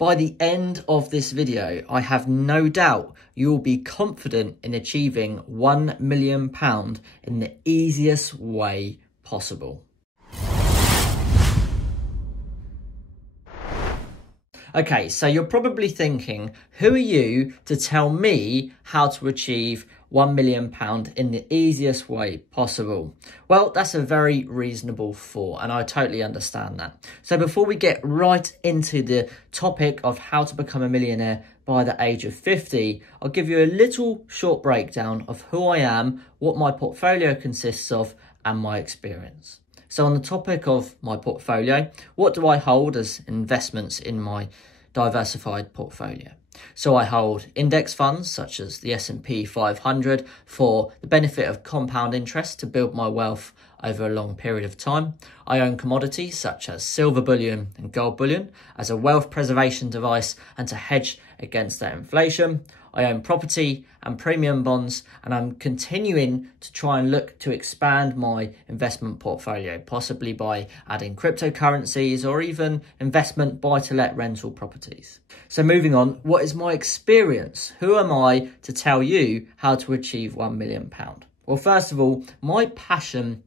By the end of this video, I have no doubt you will be confident in achieving £1 million in the easiest way possible. Okay, so you're probably thinking, who are you to tell me how to achieve £1 million in the easiest way possible? Well, that's a very reasonable thought, and I totally understand that. So before we get right into the topic of how to become a millionaire by the age of 50, I'll give you a little short breakdown of who I am, what my portfolio consists of, and my experience. So on the topic of my portfolio, what do I hold as investments in my diversified portfolio? So I hold index funds such as the S&P 500 for the benefit of compound interest to build my wealth over a long period of time. I own commodities such as silver bullion and gold bullion as a wealth preservation device and to hedge against that inflation. I own property and premium bonds, and I'm continuing to try and look to expand my investment portfolio, possibly by adding cryptocurrencies or even investment buy-to-let rental properties. So moving on, what is my experience? Who am I to tell you how to achieve £1 million? Well, first of all, my passion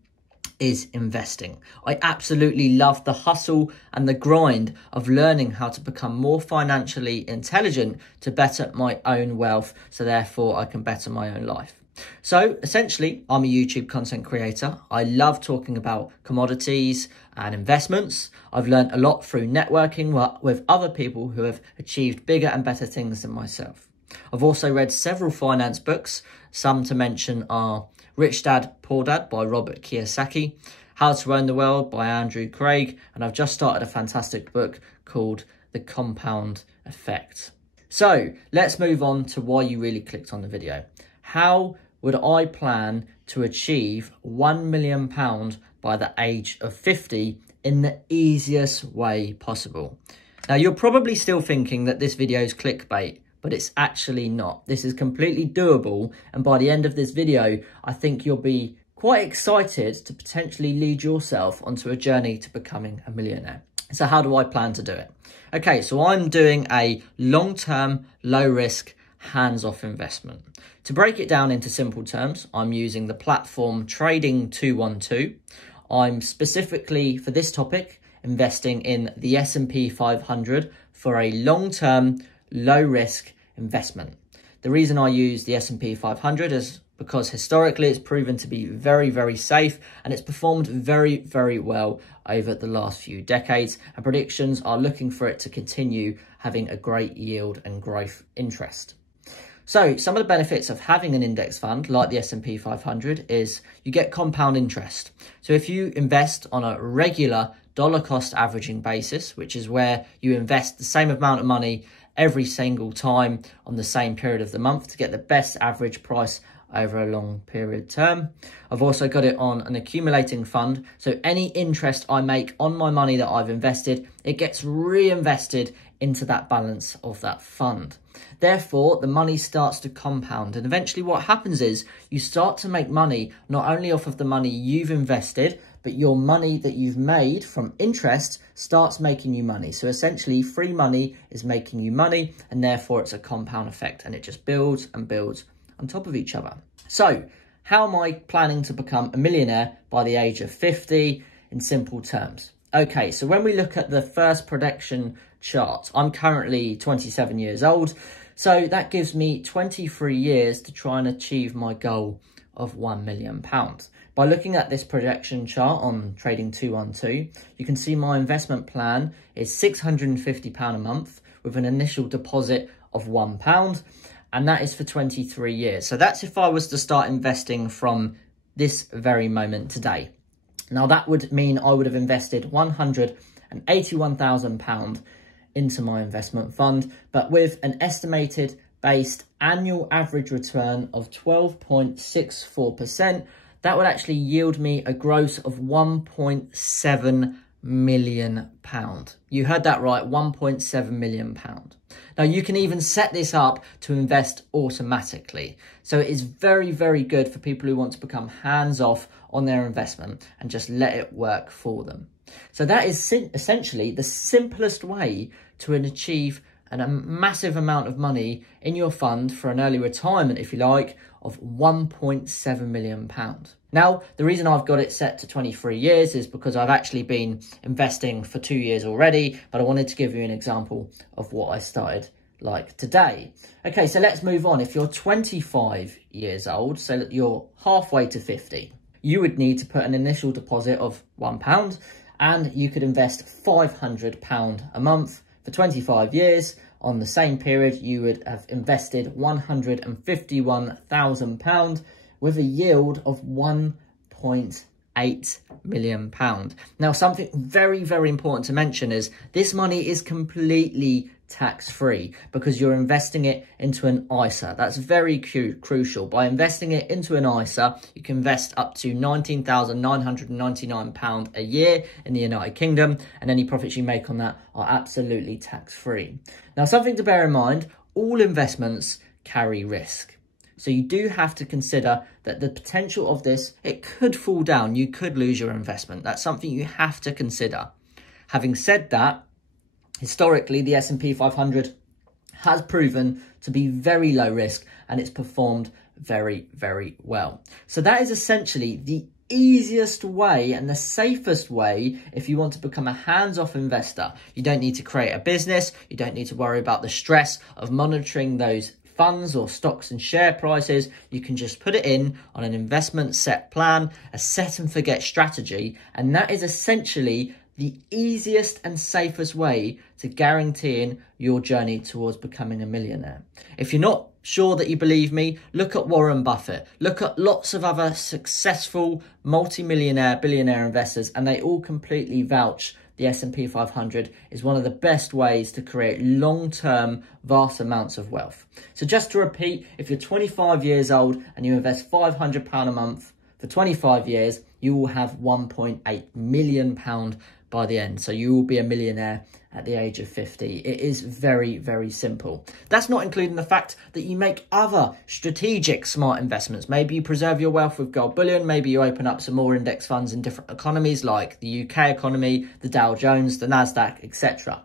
is investing. I absolutely love the hustle and the grind of learning how to become more financially intelligent to better my own wealth, so therefore I can better my own life. So essentially, I'm a YouTube content creator. I love talking about commodities and investments. I've learned a lot through networking with other people who have achieved bigger and better things than myself. I've also read several finance books. Some to mention are Rich Dad, Poor Dad by Robert Kiyosaki, How to Own the World by Andrew Craig, and I've just started a fantastic book called The Compound Effect. So let's move on to why you really clicked on the video. How would I plan to achieve £1 million by the age of 50 in the easiest way possible? Now, you're probably still thinking that this video is clickbait, but it's actually not. This is completely doable, and by the end of this video, I think you'll be quite excited to potentially lead yourself onto a journey to becoming a millionaire. So how do I plan to do it? Okay, so I'm doing a long-term, low-risk, hands-off investment. To break it down into simple terms, I'm using the platform Trading 212. I'm specifically, for this topic, investing in the S&P 500 for a long-term, low-risk investment. The reason I use the S&P 500 is because historically it's proven to be very, very safe, and it's performed very, very well over the last few decades, and predictions are looking for it to continue having a great yield and growth interest. So some of the benefits of having an index fund like the S&P 500 is you get compound interest. So if you invest on a regular dollar cost averaging basis, which is where you invest the same amount of money every single time on the same period of the month to get the best average price over a long period term. I've also got it on an accumulating fund. So any interest I make on my money that I've invested, it gets reinvested into that balance of that fund. Therefore, the money starts to compound. And eventually what happens is you start to make money not only off of the money you've invested, but your money that you've made from interest starts making you money. So essentially free money is making you money, and therefore it's a compound effect, and it just builds and builds on top of each other. So how am I planning to become a millionaire by the age of 50 in simple terms? Okay, so when we look at the first prediction chart, I'm currently 27 years old. So that gives me 23 years to try and achieve my goal of £1 million. By looking at this projection chart on Trading 212, you can see my investment plan is £650 a month with an initial deposit of £1, and that is for 23 years. So that's if I was to start investing from this very moment today. Now that would mean I would have invested £181,000 into my investment fund, but with an estimated based annual average return of 12.64%, that would actually yield me a gross of £1.7 million. You heard that right, £1.7 million. Now you can even set this up to invest automatically. So it is very, very good for people who want to become hands-off on their investment and just let it work for them. So that is essentially the simplest way to achieve a massive amount of money in your fund for an early retirement, if you like, of £1.7 million. Now, the reason I've got it set to 23 years is because I've actually been investing for 2 years already, but I wanted to give you an example of what I started like today. Okay, so let's move on. If you're 25 years old, so that you're halfway to 50, you would need to put an initial deposit of £1 and you could invest £500 a month for 25 years. On the same period, you would have invested £151,000 with a yield of £1.8 million. Now, something very, very important to mention is this money is completely tax-free because you're investing it into an ISA. That's very crucial. By investing it into an ISA, you can invest up to £19,999 a year in the United Kingdom, and any profits you make on that are absolutely tax-free. Now, something to bear in mind, all investments carry risk. So you do have to consider that the potential of this, it could fall down. You could lose your investment. That's something you have to consider. Having said that, historically, the S&P 500 has proven to be very low risk and it's performed very, very well. So that is essentially the easiest way and the safest way if you want to become a hands-off investor. You don't need to create a business. You don't need to worry about the stress of monitoring those funds or stocks and share prices. You can just put it in on an investment set plan, a set and forget strategy, and that is essentially the easiest and safest way to guaranteeing your journey towards becoming a millionaire. If you're not sure that you believe me, look at Warren Buffett, look at lots of other successful multi-millionaire, billionaire investors, and they all completely vouch the S&P 500 is one of the best ways to create long-term vast amounts of wealth. So just to repeat, if you're 25 years old and you invest £500 a month for 25 years, you will have £1.8 million by the end. So you will be a millionaire at the age of 50. It is very, very simple. That's not including the fact that you make other strategic smart investments. Maybe you preserve your wealth with gold bullion. Maybe you open up some more index funds in different economies like the UK economy, the Dow Jones, the NASDAQ, etc.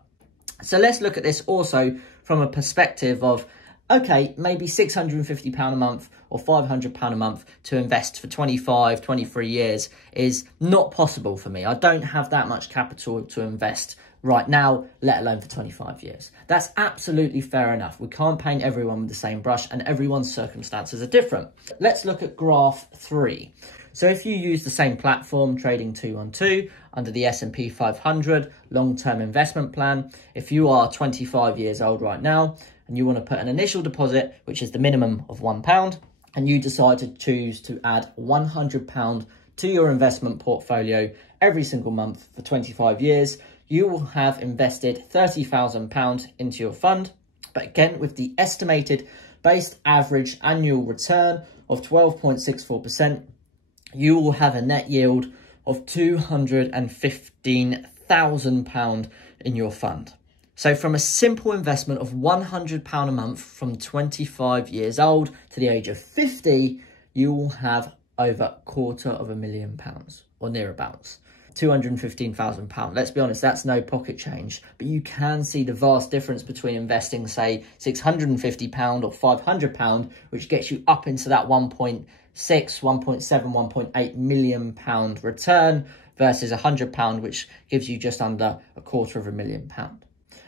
So let's look at this also from a perspective of, okay, maybe £650 a month or £500 a month to invest for 25, 23 years is not possible for me. I don't have that much capital to invest right now, let alone for 25 years. That's absolutely fair enough. We can't paint everyone with the same brush and everyone's circumstances are different. Let's look at graph 3. So if you use the same platform, Trading 212, under the S&P 500 long-term investment plan, if you are 25 years old right now, and you want to put an initial deposit, which is the minimum of £1, and you decide to choose to add £100 to your investment portfolio every single month for 25 years, you will have invested £30,000 into your fund. But again, with the estimated based average annual return of 12.64%, you will have a net yield of £215,000 in your fund. So from a simple investment of £100 a month from 25 years old to the age of 50, you will have over £250,000 or nearabouts. £215,000. Let's be honest, that's no pocket change, but you can see the vast difference between investing, say, £650 or £500, which gets you up into that 1.6, 1.7, 1.8 million pound return versus £100, which gives you just under £250,000.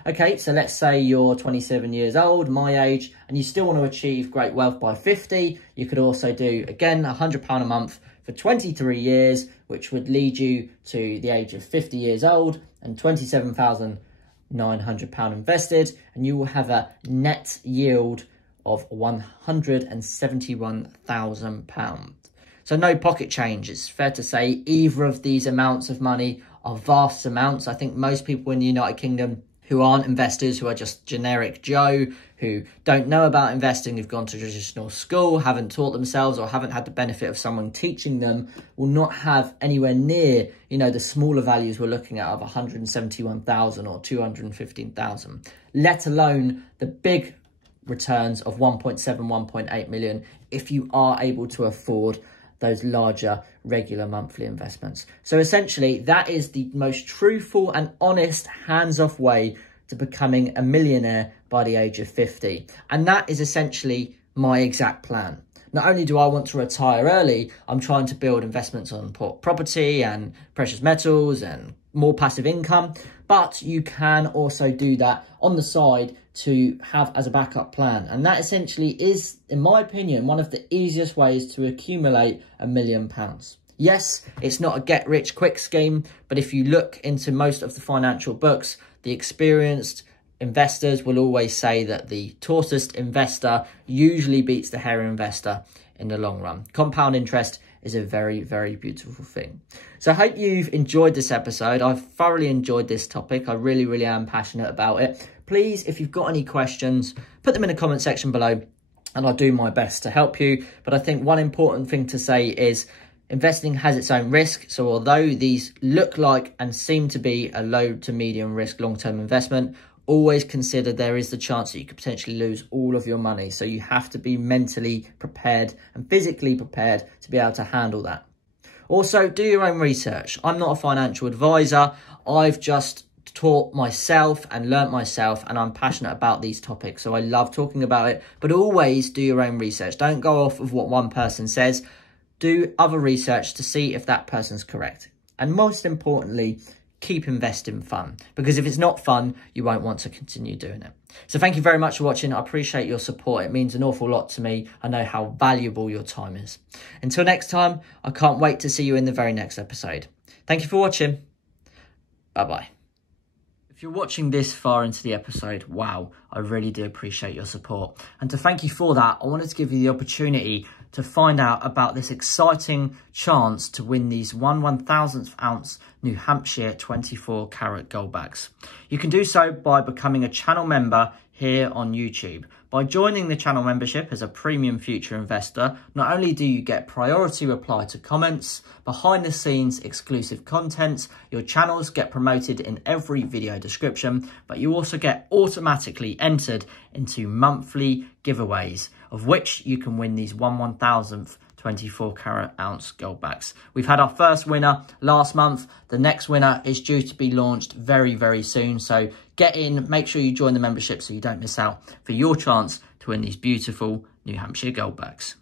Okay, so let's say you're 27 years old, my age, and you still want to achieve great wealth by 50. You could also do, again, £100 a month for 23 years, which would lead you to the age of 50 years old and £27,900 invested, and you will have a net yield of £171,000. So no pocket change. It's fair to say either of these amounts of money are vast amounts. I think most people in the United Kingdom who aren't investors, who are just generic Joe, who don't know about investing, who've gone to traditional school, haven't taught themselves or haven't had the benefit of someone teaching them, will not have anywhere near, the smaller values we're looking at of 171,000 or 215,000, let alone the big returns of 1.7, 1.8 million if you are able to afford those larger regular monthly investments. So essentially, that is the most truthful and honest hands-off way to becoming a millionaire by the age of 50. And that is essentially my exact plan. Not only do I want to retire early, I'm trying to build investments on property and precious metals and more passive income, but you can also do that on the side to have as a backup plan. And that essentially is, in my opinion, one of the easiest ways to accumulate £1 million. Yes, it's not a get-rich-quick scheme, but if you look into most of the financial books, the experienced investors will always say that the tortoise investor usually beats the hare investor in the long run. Compound interest is a very, very beautiful thing. So I hope you've enjoyed this episode. I've thoroughly enjoyed this topic. I really, really am passionate about it. Please, if you've got any questions, put them in the comment section below and I'll do my best to help you. But I think one important thing to say is investing has its own risk. So although these look like and seem to be a low to medium risk long-term investment, always consider there is the chance that you could potentially lose all of your money. So you have to be mentally prepared and physically prepared to be able to handle that. Also, do your own research. I'm not a financial advisor. I've just taught myself and learnt myself, and I'm passionate about these topics. So I love talking about it, but always do your own research. Don't go off of what one person says. Do other research to see if that person's correct. And most importantly, keep investing fun, because if it's not fun, you won't want to continue doing it. So thank you very much for watching. I appreciate your support. It means an awful lot to me. I know how valuable your time is. Until next time, I can't wait to see you in the very next episode. Thank you for watching. Bye-bye. If you're watching this far into the episode, wow, I really do appreciate your support. And to thank you for that, I wanted to give you the opportunity to find out about this exciting chance to win these 1/1000th ounce New Hampshire 24 karat gold backs. You can do so by becoming a channel member here on YouTube. By joining the channel membership as a premium future investor, not only do you get priority reply to comments, behind the scenes exclusive content, your channels get promoted in every video description, but you also get automatically entered into monthly giveaways, of which you can win these 1/1000th 24 karat ounce gold backs. We've had our first winner last month. The next winner is due to be launched very, very soon. So get in, make sure you join the membership so you don't miss out for your chance to win these beautiful New Hampshire gold backs.